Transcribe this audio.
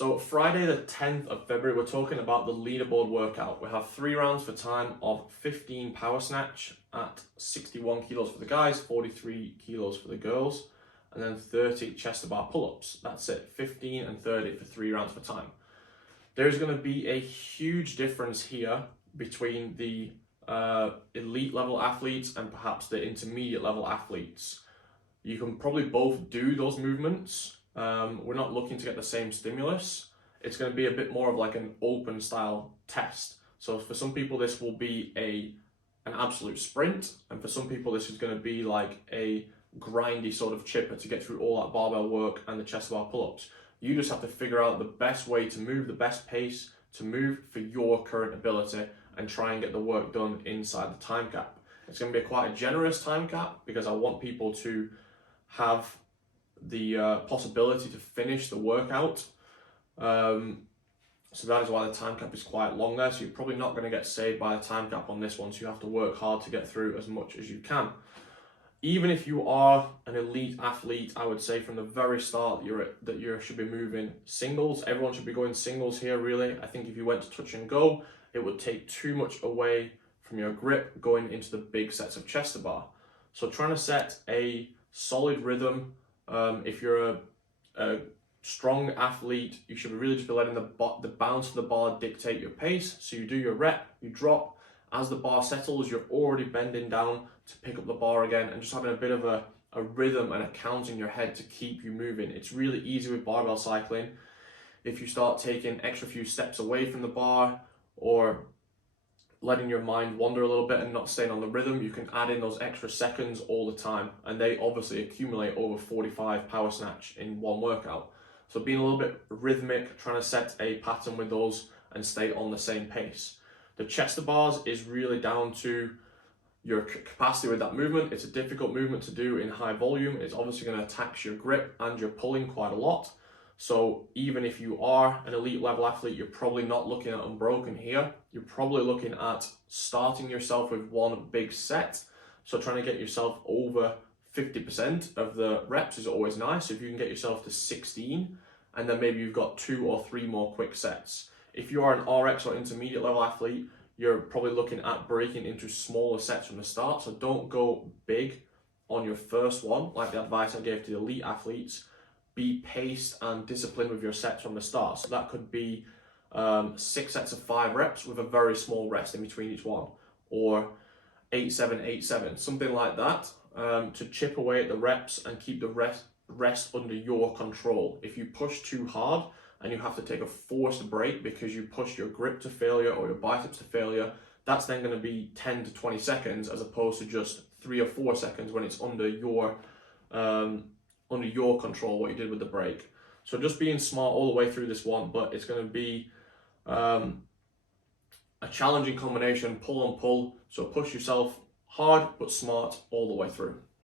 So Friday the 10th of February, we're talking about the leaderboard workout. We have 3 rounds for time of 15 power snatch at 61 kilos for the guys, 43 kilos for the girls, and then 30 chest to bar pull-ups. That's it, 15 and 30 for 3 rounds for time. There's going to be a huge difference here between the elite level athletes and perhaps the intermediate level athletes. You can probably both do those movements. We're not looking to get the same stimulus. It's going to be a bit more of like an open style test. So for some people this will be an absolute sprint, and for some people this is going to be like a grindy sort of chipper to get through all that barbell work and the chest bar pull-ups. You just have to figure out the best way to move, the best pace to move for your current ability, and try and get the work done inside the time cap. It's going to be quite a generous time cap because I want people to have the possibility to finish the workout. So that is why the time cap is quite long there. So you're probably not going to get saved by the time cap on this one. So you have to work hard to get through as much as you can. Even if you are an elite athlete, I would say from the very start that you should be moving singles. Everyone should be going singles here, really. I think if you went to touch and go, it would take too much away from your grip going into the big sets of chest to bar. So trying to set a solid rhythm. If you're a strong athlete, you should really just be letting the bounce of the bar dictate your pace. So you do your rep, you drop. As the bar settles, you're already bending down to pick up the bar again, and just having a bit of a rhythm and a count in your head to keep you moving. It's really easy with barbell cycling. If you start taking extra few steps away from the bar or letting your mind wander a little bit and not staying on the rhythm, you can add in those extra seconds all the time, and they obviously accumulate over 45 power snatch in one workout. So being a little bit rhythmic, trying to set a pattern with those and stay on the same pace. The chest to bars is really down to your capacity with that movement. It's a difficult movement to do in high volume. It's obviously going to tax your grip and your pulling quite a lot. So even if you are an elite level athlete, you're probably not looking at unbroken here. You're probably looking at starting yourself with one big set. So trying to get yourself over 50% of the reps is always nice. So if you can get yourself to 16, and then maybe you've got 2 or 3 more quick sets. If you are an RX or intermediate level athlete, you're probably looking at breaking into smaller sets from the start. So don't go big on your first one, like the advice I gave to the elite athletes. Be paced and disciplined with your sets from the start. So that could be 6 sets of 5 reps with a very small rest in between each one, or 8-7, 8-7, something like that, to chip away at the reps and keep the rest under your control. If you push too hard and you have to take a forced break because you push your grip to failure or your biceps to failure, that's then going to be 10 to 20 seconds as opposed to just 3 or 4 seconds when it's under your control, what you did with the break. So just being smart all the way through this one, but it's going to be a challenging combination, pull on pull. So push yourself hard but smart all the way through.